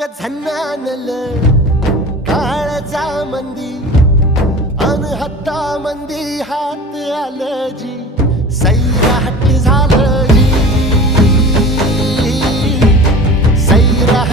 ग झन्नानल काळजा मंदी अन हत्ता मंदी हात आलं जी सैराट झालं जी सैराट